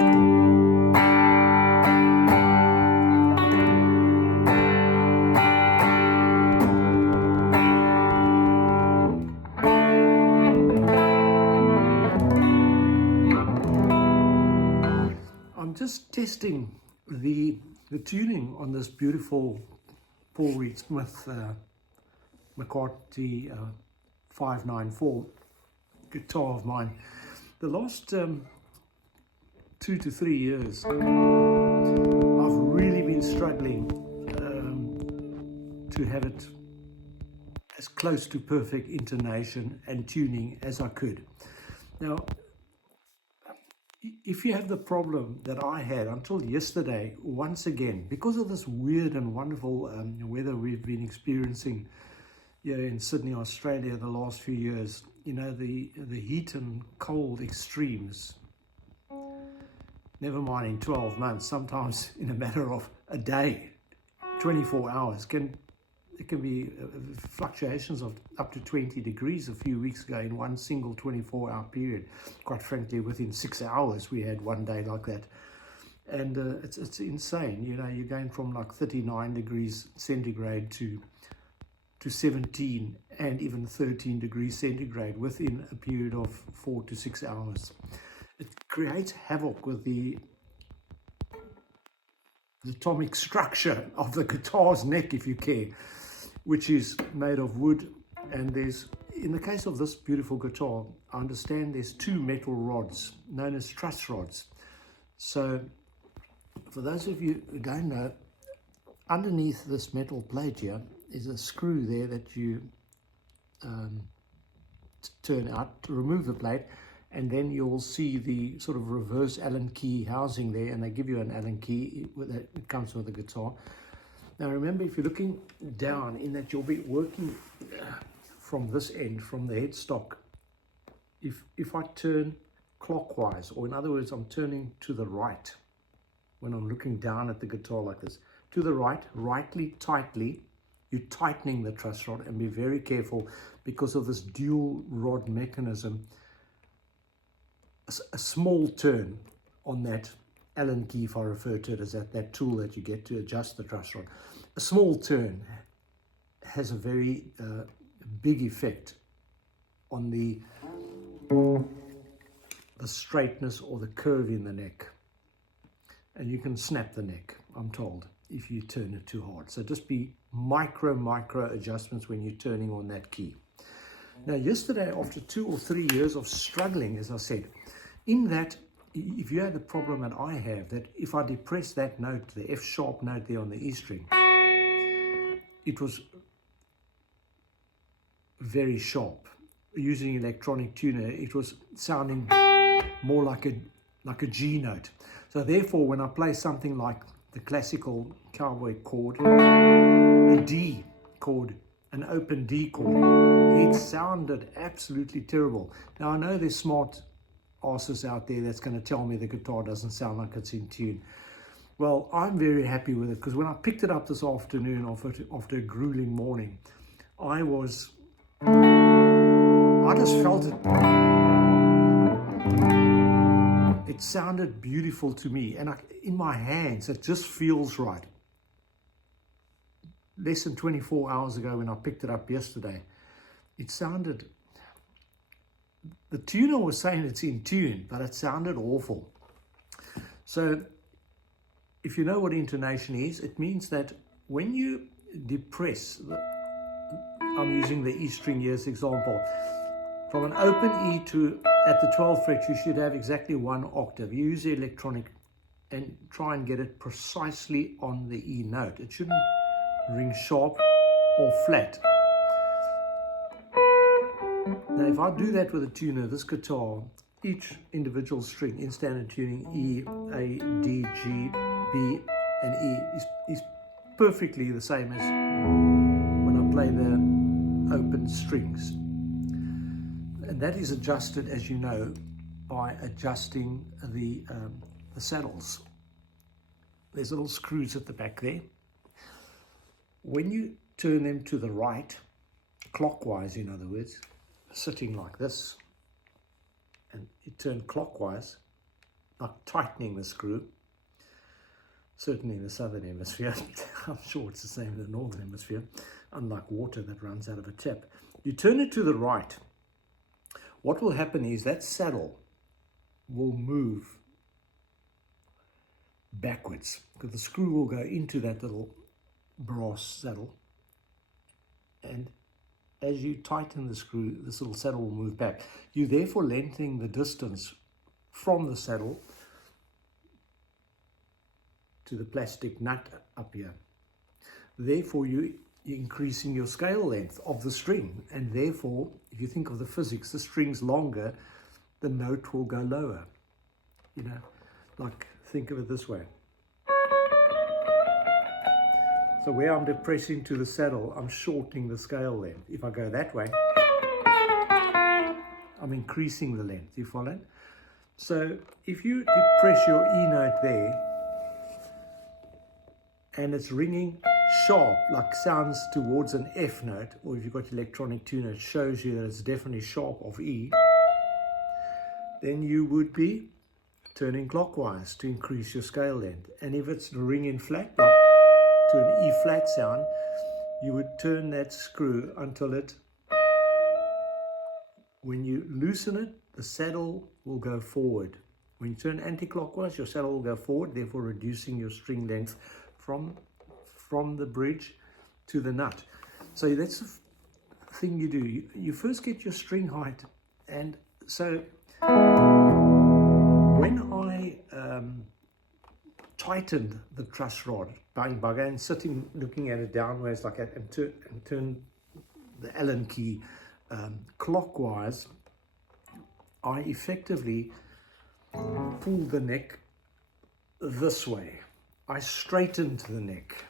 I'm just testing the tuning on this beautiful Paul Reed Smith McCarthy 594 guitar of mine. The last 2 to 3 years, I've really been struggling to have it as close to perfect intonation and tuning as I could. Now, if you have the problem that I had until yesterday, once again, because of this weird and wonderful weather we've been experiencing here in Sydney, Australia, the last few years, you know, the heat and cold extremes, never mind in 12 months, sometimes in a matter of a day, 24 hours, it can be fluctuations of up to 20 degrees a few weeks ago in one single 24-hour period. Quite frankly, within 6 hours, we had one day like that. And it's insane. You know, you're going from like 39 degrees centigrade to 17 and even 13 degrees centigrade within a period of 4 to 6 hours. It creates havoc with the atomic structure of the guitar's neck, if you care, which is made of wood. And there's, in the case of this beautiful guitar, I understand there's 2 metal rods known as truss rods. So for those of you who don't know, underneath this metal plate here is a screw there that you turn out to remove the plate, and then you'll see the sort of reverse Allen key housing there, and they give you an Allen key. It comes with the guitar. Now remember, if you're looking down, in that you'll be working from this end, from the headstock. If I turn clockwise, or in other words, I'm turning to the right when I'm looking down at the guitar like this, to the right, tightly, you're tightening the truss rod, and be very careful because of this dual rod mechanism. A small turn on that Allen key, if I refer to it as that tool that you get to adjust the truss rod, a small turn has a very big effect on the straightness or the curve in the neck, and you can snap the neck, I'm told, if you turn it too hard. So just be micro adjustments when you're turning on that key. Now yesterday, after 2 or 3 years of struggling, as I said, in that, if you had the problem that I have, that if I depress that note, the F sharp note there on the E string, it was very sharp. Using electronic tuner, it was sounding more like a G note. So therefore, when I play something like the classical cowboy chord, a D chord, an open D chord, it sounded absolutely terrible. Now I know there's smart asses out there that's going to tell me the guitar doesn't sound like it's in tune. Well, I'm very happy with it, because when I picked it up this afternoon after a grueling morning, I just felt it. It sounded beautiful to me, and in my hands, it just feels right. Less than 24 hours ago, when I picked it up yesterday, it sounded, the tuner was saying it's in tune, but it sounded awful. So if you know what intonation is, it means that when you depress, I'm using the E string here as example, from an open E to at the 12th fret, you should have exactly 1 octave. You use the electronic and try and get it precisely on the E note. It shouldn't ring sharp or flat. Now, if I do that with a tuner, this guitar, each individual string in standard tuning, E, A, D, G, B, and E, is perfectly the same as when I play the open strings. And that is adjusted, as you know, by adjusting the saddles. There's little screws at the back there. When you turn them to the right, clockwise in other words, sitting like this, and you turn clockwise, like tightening the screw, certainly in the southern hemisphere. I'm sure it's the same in the northern hemisphere, unlike water that runs out of a tap. You turn it to the right. What will happen is that saddle will move backwards, because the screw will go into that little brass saddle, and as you tighten the screw, this little saddle will move back. You therefore lengthening the distance from the saddle to the plastic nut up here. Therefore you're increasing your scale length of the string, and therefore if you think of the physics, the string's longer, the note will go lower. You know, like, think of it this way. So where I'm depressing to the saddle, I'm shortening the scale length. If I go that way, I'm increasing the length. You follow? So if you depress your E note there, and it's ringing sharp, like sounds towards an F note, or if you've got electronic tuner, it shows you that it's definitely sharp of E, then you would be turning clockwise to increase your scale length. And if it's ringing flat, like to an E flat sound, you would turn that screw until it, when you loosen it, the saddle will go forward. When you turn anti-clockwise, your saddle will go forward, therefore reducing your string length from the bridge to the nut. So that's the thing you do. You first get your string height. And so when I tightened the truss rod by going sitting, looking at it downwards like that, and turn the Allen key clockwise, I effectively pulled the neck this way. I straightened the neck.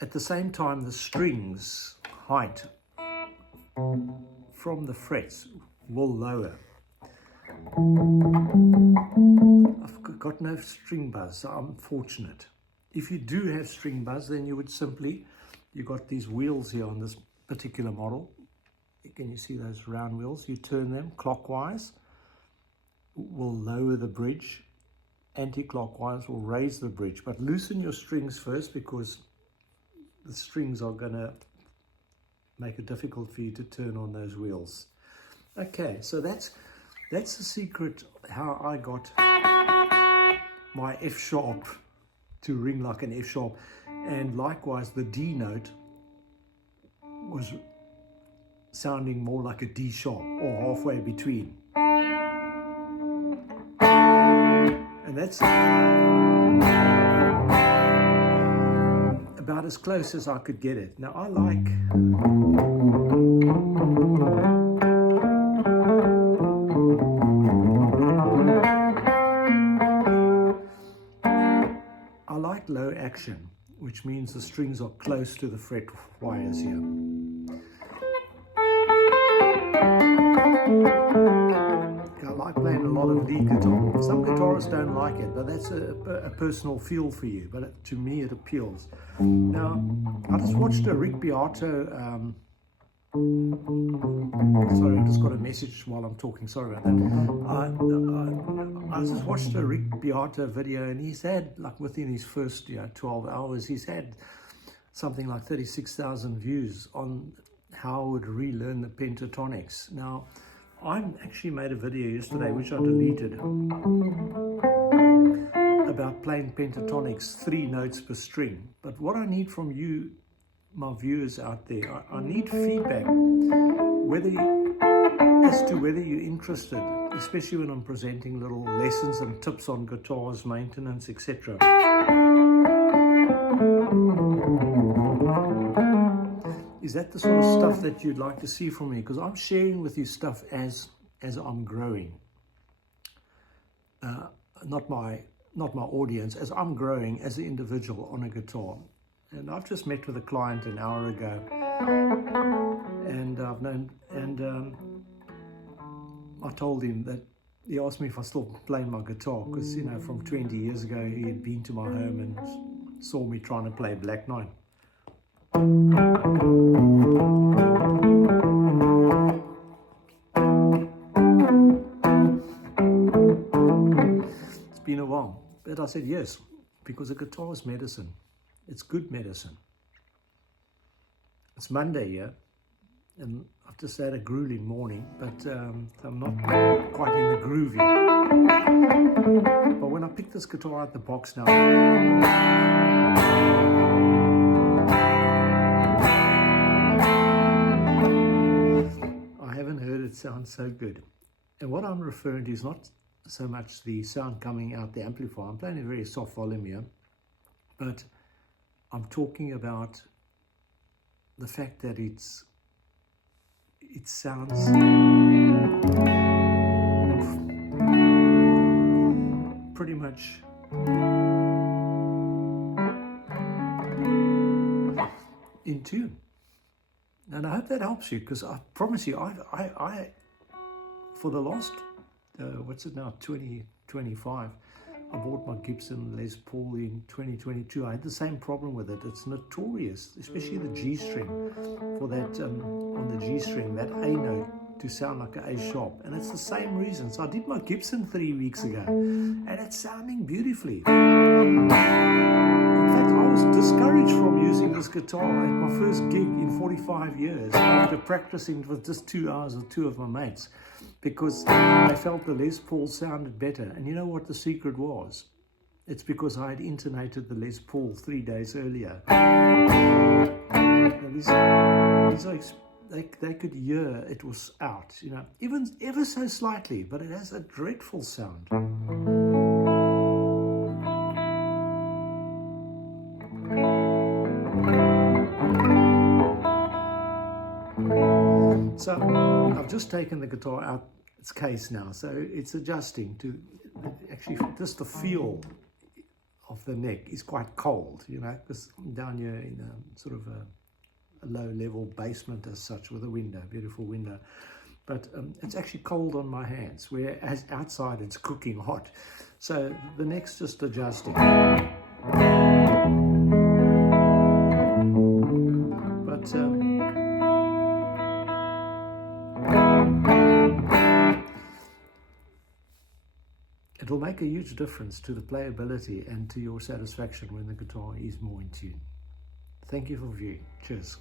At the same time, the strings height from the frets will lower. I've got no string buzz, so I'm fortunate. If you do have string buzz, then you would simply, you got these wheels here on this particular model. Can you see those round wheels? You turn them clockwise, will lower the bridge. Anti-clockwise will raise the bridge. But loosen your strings first, because the strings are going to make it difficult for you to turn on those wheels. Okay, so that's the secret how I got my F sharp to ring like an F sharp, and likewise the D note was sounding more like a D sharp, or halfway between. And that's about as close as I could get it. Now I like low action, which means the strings are close to the fret wires here. I like playing a lot of lead guitar. Some guitarists don't like it, but that's a personal feel for you. But to me, it appeals. Now, I just watched a Rick Beato. Sorry, I just got a message while I'm talking. Sorry about that. I just watched a Rick Beato video, and he's had, like, within his first 12 hours, he's had something like 36,000 views on how I would relearn the pentatonics. Now, I actually made a video yesterday, which I deleted, about playing pentatonics 3 notes per string. But what I need from you, my viewers out there, I need feedback as to whether you're interested, especially when I'm presenting little lessons and tips on guitars, maintenance, etc. Is that the sort of stuff that you'd like to see from me? Because I'm sharing with you stuff as I'm growing. Not my audience, as I'm growing as an individual on a guitar. And I've just met with a client an hour ago, and I told him that, he asked me if I still playing my guitar, because from 20 years ago he had been to my home and saw me trying to play Black Knight. But I said yes, because a guitar is medicine. It's good medicine. It's Monday, yeah, and I've just had a grueling morning, but I'm not quite in the groove yet. But when I pick this guitar out the box now, I haven't heard it sound so good. And what I'm referring to is not so much the sound coming out the amplifier. I'm playing a very soft volume here, but I'm talking about the fact that it sounds pretty much in tune. And I hope that helps you, because I promise you, I for the last, what's it now, 2025, I bought my Gibson Les Paul in 2022. I had the same problem with it. It's notorious, especially the G string, for that, on the G string, that A note to sound like an A sharp. And it's the same reason. So I did my Gibson 3 weeks ago, and it's sounding beautifully. In fact, I was discouraged from using this guitar at my first gig in 45 years after practicing for just 2 hours with two of my mates, because I felt the Les Paul sounded better. And you know what the secret was? It's because I had intonated the Les Paul 3 days earlier. Now they could hear it was out, you know, even ever so slightly, but it has a dreadful sound. So I've just taken the guitar out its case now, so it's adjusting to, actually just the feel of the neck is quite cold, you know, because I'm down here in a sort of a low level basement as such, with a window, beautiful window. But it's actually cold on my hands, whereas outside it's cooking hot. So the neck's just adjusting. But it'll make a huge difference to the playability and to your satisfaction when the guitar is more in tune. Thank you for viewing. Cheers.